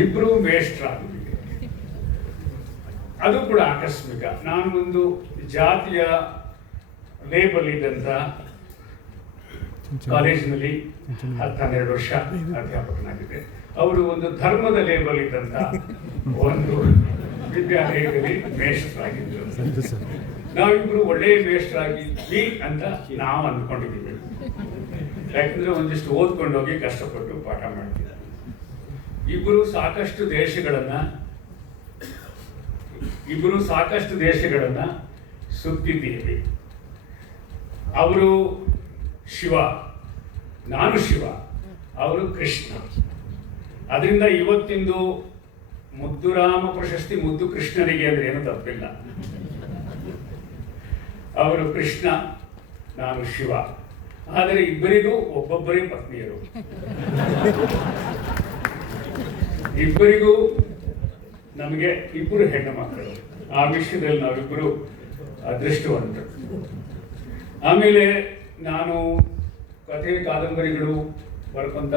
ಇಬ್ರು ಮೇಷ್ಟ್ರಾಗಿದ್ದೀವಿ. ಅದು ಕೂಡ ಆಕಸ್ಮಿಕ. ನಾನು ಒಂದು ಜಾತಿಯ ಲೇಬಲ್ ಇದ್ದಂಥ ಕಾಲೇಜಿನಲ್ಲಿ 12 ವರ್ಷ ಅಧ್ಯಾಪಕನಾಗಿದ್ದೆ. ಅವರು ಒಂದು ಧರ್ಮದ ಲೇಬಲ್ ಇದ್ದಂಥ ಒಂದು ವಿದ್ಯಾಲಯದಲ್ಲಿ ಮೇಷ್ಟ್ರಾಗಿದ್ದರು. ನಾವಿಬ್ರು ಒಳ್ಳೆಯ ಮೇಷ್ಟ್ರಾಗಿದ್ವಿ ಅಂತ ನಾವು ಅಂದ್ಕೊಂಡಿದ್ದೀವಿ. ಯಾಕಂದ್ರೆ ಒಂದಿಷ್ಟು ಓದ್ಕೊಂಡೋಗಿ ಕಷ್ಟಪಟ್ಟು ಪಾಠ ಮಾಡ್ತಿದ್ದ. ಇಬ್ಬರು ಸಾಕಷ್ಟು ದೇಶಗಳನ್ನ ಸುತ್ತಿದ್ದೀವಿ. ಅವರು ಶಿವ, ನಾನು ಶಿವ, ಅವರು ಕೃಷ್ಣ. ಅದರಿಂದ ಇವತ್ತಿಂದು ಮುದ್ದುರಾಮ ಪ್ರಶಸ್ತಿ ಮುದ್ದು ಕೃಷ್ಣನಿಗೆ ಅಂದ್ರೆ ಏನು ತಪ್ಪಿಲ್ಲ. ಅವರು ಕೃಷ್ಣ, ನಾನು ಶಿವ. ಆದರೆ ಇಬ್ಬರಿಗೂ ಒಬ್ಬೊಬ್ಬರೇ ಪತ್ನಿಯರು. ಇಬ್ಬರಿಗೂ ನಮಗೆ ಇಬ್ಬರು ಹೆಣ್ಣು ಮಕ್ಕಳು. ಆ ವಿಷಯದಲ್ಲಿ ನಾವಿಬ್ಬರು ಅದೃಷ್ಟವಂತರು. ಆಮೇಲೆ ನಾನು ಕಥೆ ಕಾದಂಬರಿಗಳು ಬರ್ಕೊಂತ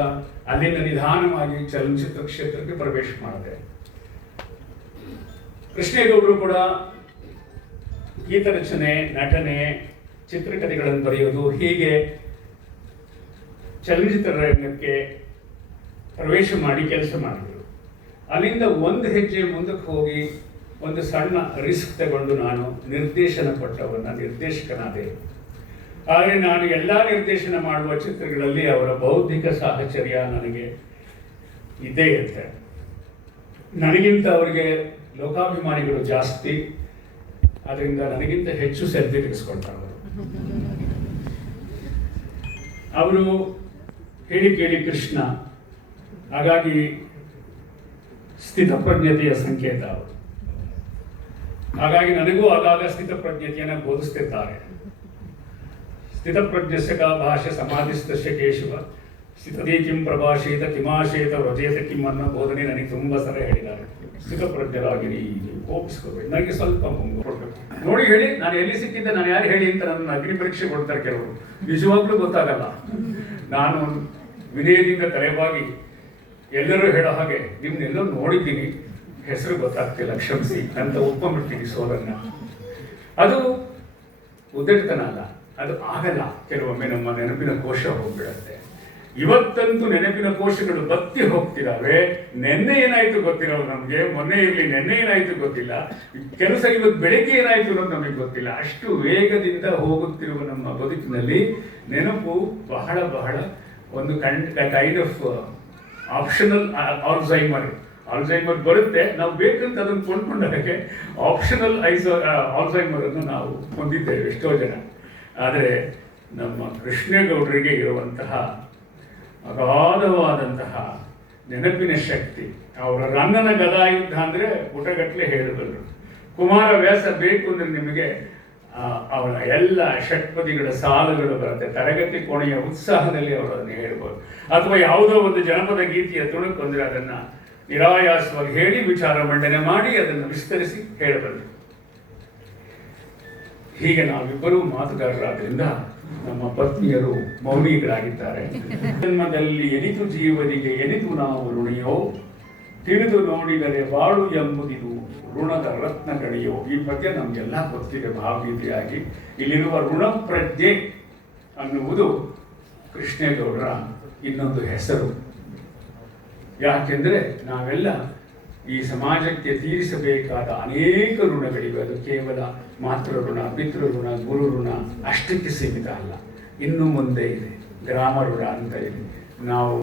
ಅಲ್ಲಿಂದ ನಿಧಾನವಾಗಿ ಚಲನಚಿತ್ರ ಕ್ಷೇತ್ರಕ್ಕೆ ಪ್ರವೇಶ ಮಾಡಿದೆ. ಕೃಷ್ಣೇಗೌಡರು ಕೂಡ ಗೀತರಚನೆ, ನಟನೆ, ಚಿತ್ರಕಥೆಗಳನ್ನು ಬರೆಯೋದು, ಹೀಗೆ ಚಲನಚಿತ್ರ ರಂಗಕ್ಕೆ ಪ್ರವೇಶ ಮಾಡಿ ಕೆಲಸ ಮಾಡಿದರು. ಅಲ್ಲಿಂದ ಒಂದು ಹೆಜ್ಜೆ ಮುಂದಕ್ಕೆ ಹೋಗಿ ಒಂದು ಸಣ್ಣ ರಿಸ್ಕ್ ತಗೊಂಡು ನಾನು ನಿರ್ದೇಶನ ನಿರ್ದೇಶಕನಾದೆ. ಆದರೆ ನಾನು ಎಲ್ಲ ನಿರ್ದೇಶನ ಮಾಡುವ ಚಿತ್ರಗಳಲ್ಲಿ ಅವರ ಬೌದ್ಧಿಕ ಸಾಹಚರ್ಯ ನನಗೆ ಇದ್ದೇ ಇರುತ್ತೆ. ನನಗಿಂತ ಅವರಿಗೆ ಲೋಕಾಭಿಮಾನಿಗಳು ಜಾಸ್ತಿ. ಅದರಿಂದ ನನಗಿಂತ ಹೆಚ್ಚು ಸೆಲ್ಫಿ ತೆಗೆಸ್ಕೊಳ್ತಾರೆ ಅವರು. ಹೇಳಿ ಕೇಳಿ ಕೃಷ್ಣ, ಹಾಗಾಗಿ ಸ್ಥಿತಪ್ರಜ್ಞತೆಯ ಸಂಕೇತ ಅವರು. ಹಾಗಾಗಿ ನನಗೂ ಆಗಾಗ ಸ್ಥಿತಪ್ರಜ್ಞತೆಯನ್ನು ಬೋಧಿಸ್ತಿರ್ತಾರೆ. ಸ್ಥಿತಪ್ರಜ್ಞಸ್ಯ ಕಾ ಭಾಷೆ ಸಮಾಧಿಸ್ತಸ್ಯ ಕೇಶವ ಸ್ಥಿತದೀತಿಂ ಪ್ರಭಾಷೇತ ಕಿಮಾಶೇತ ವ್ರಜೇತ ಕಿಮ್ ಅನ್ನೋ ಬೋಧನೆ ನನಗೆ ತುಂಬ ಸಲ ಹೇಳಿದ್ದಾರೆ. ಸ್ಥಿತಪ್ರಜ್ಞರಾಗಿರಿ, ಕೋಪಿಸ್ಕೋಬೇಕು. ನನಗೆ ಸ್ವಲ್ಪ ಕೊಡ್ಬೇಕು. ನೋಡಿ ಹೇಳಿ, ನಾನು ಎಲ್ಲಿ ಸಿಕ್ಕಿದ್ದೆ, ನಾನು ಯಾರು ಹೇಳಿ ಅಂತ ನನ್ನ ಅಗ್ನಿ ಪರೀಕ್ಷೆ ಕೊಡ್ತಾರೆ ಕೆಲವರು. ನಿಜವಾಗ್ಲೂ ಗೊತ್ತಾಗಲ್ಲ. ನಾನು ವಿನಯದಿಂದ ತಲೆಬಾಗಿ ಎಲ್ಲರೂ ಹೇಳೋ ಹಾಗೆ ನಿಮ್ನೆಲ್ಲೋ ನೋಡಿದ್ದೀನಿ, ಹೆಸರು ಗೊತ್ತಾಗ್ತಿಲ್ಲ, ಕ್ಷಮಿಸಿ ಅಂತ ಒಪ್ಕೊಂಡ್ಬಿಡ್ತೀನಿ ಸೋಲನ್ನ. ಅದು ಉದ್ದಟತನ ಅಲ್ಲ, ಅದು ಆಗಲ್ಲ. ಕೆಲವೊಮ್ಮೆ ನಮ್ಮ ನೆನಪಿನ ಕೋಶ ಹೋಗ್ಬಿಡತ್ತೆ. ಇವತ್ತಂತೂ ನೆನಪಿನ ಕೋಶಗಳು ಬತ್ತಿ ಹೋಗ್ತಿದ್ದಾವೆ. ನೆನ್ನೆ ಏನಾಯ್ತು ಗೊತ್ತಿರೋದು ನಮಗೆ, ಮೊನ್ನೆ ಇರಲಿ ನೆನ್ನೆ ಏನಾಯ್ತು ಗೊತ್ತಿಲ್ಲ, ಕೆಲಸ ಇವತ್ತು ಬೆಳಗ್ಗೆ ಏನಾಯ್ತು ಅನ್ನೋದು ನಮಗೆ ಗೊತ್ತಿಲ್ಲ. ಅಷ್ಟು ವೇಗದಿಂದ ಹೋಗುತ್ತಿರುವ ನಮ್ಮ ಬದುಕಿನಲ್ಲಿ ನೆನಪು ಬಹಳ ಬಹಳ ಒಂದು ಕೈಂಡ್ ಆಫ್ ಆಪ್ಷನಲ್ ಆಲ್ಝೈಮರ್ ಬರುತ್ತೆ. ನಾವು ಬೇಕಂತ ಅದನ್ನು ಕೊಂಡ್ಕೊಂಡಾಗೆ ಆಪ್ಷನಲ್ ಆಲ್ಝೈಮರ್ ಅನ್ನು ನಾವು ಹೊಂದಿದ್ದೇವೆ ಎಷ್ಟೋ ಜನ. ಆದರೆ ನಮ್ಮ ಕೃಷ್ಣೇಗೌಡರಿಗೆ ಇರುವಂತಹ ಅಗಾಧವಾದಂತಹ ನೆನಪಿನ ಶಕ್ತಿ, ಅವರ ರಂಗನ ಗದಾಯುದ್ಧ ಅಂದರೆ ಪುಟಗಟ್ಟಲೆ ಹೇಳಬಲ್ಲರು. ಕುಮಾರವ್ಯಾಸ ಬೇಕು ಅಂದರೆ ನಿಮಗೆ ಅವರ ಎಲ್ಲ ಷಟ್ಪದಿಗಳ ಸಾಲುಗಳು ಬರುತ್ತೆ. ತರಗತಿ ಕೋಣೆಯ ಉತ್ಸಾಹದಲ್ಲಿ ಅವರು ಅದನ್ನು ಹೇಳ್ಬೋದು. ಅಥವಾ ಯಾವುದೋ ಒಂದು ಜನಪದ ಗೀತೆಯ ತುಣುಕು ಅಂದರೆ ಅದನ್ನು ನಿರಾಯಾಸವಾಗಿ ಹೇಳಿ ವಿಚಾರ ಮಂಡನೆ ಮಾಡಿ ಅದನ್ನು ವಿಸ್ತರಿಸಿ ಹೇಳಬಲ್ಲರು. ಹೀಗೆ ನಾವಿಬ್ಬರೂ ಮಾತುಗಾರರಾದ್ರಿಂದ ನಮ್ಮ ಪತ್ನಿಯರು ಮೌನಿಗಳಾಗಿದ್ದಾರೆ. ಜನ್ಮದಲ್ಲಿ ಎನಿತು ಜೀವನಿಗೆ ಎನಿತು ನಾವು ಋಣಿಯೋ, ತಿಳಿದು ನೋಡಿದರೆ ಬಾಳು ಎಂಬುದಿದು ಋಣದ ರತ್ನಗಳೆಯೋ. ಈ ಪದ್ಯ ನಮಗೆಲ್ಲ ಗೊತ್ತಿದೆ ಭಾವಗೀತೆಯಾಗಿ. ಇಲ್ಲಿರುವ ಋಣಪ್ರಜ್ಞೆ ಅನ್ನುವುದು ಕೃಷ್ಣೇಗೌಡರ ಇನ್ನೊಂದು ಹೆಸರು. ಯಾಕೆಂದರೆ ನಾವೆಲ್ಲ ಈ ಸಮಾಜಕ್ಕೆ ತೀರಿಸಬೇಕಾದ ಅನೇಕ ಋಣಗಳಿವೆ. ಅದು ಕೇವಲ ಮಾತೃ ಋಣ, ಪಿತೃ ಋಣ, ಗುರು ಋಣ ಅಷ್ಟಕ್ಕೆ ಸೀಮಿತ ಅಲ್ಲ. ಇನ್ನು ಮುಂದೆ ಇದೆ ಗ್ರಾಮ ಋಣ ಅಂತ ಇದೆ. ನಾವು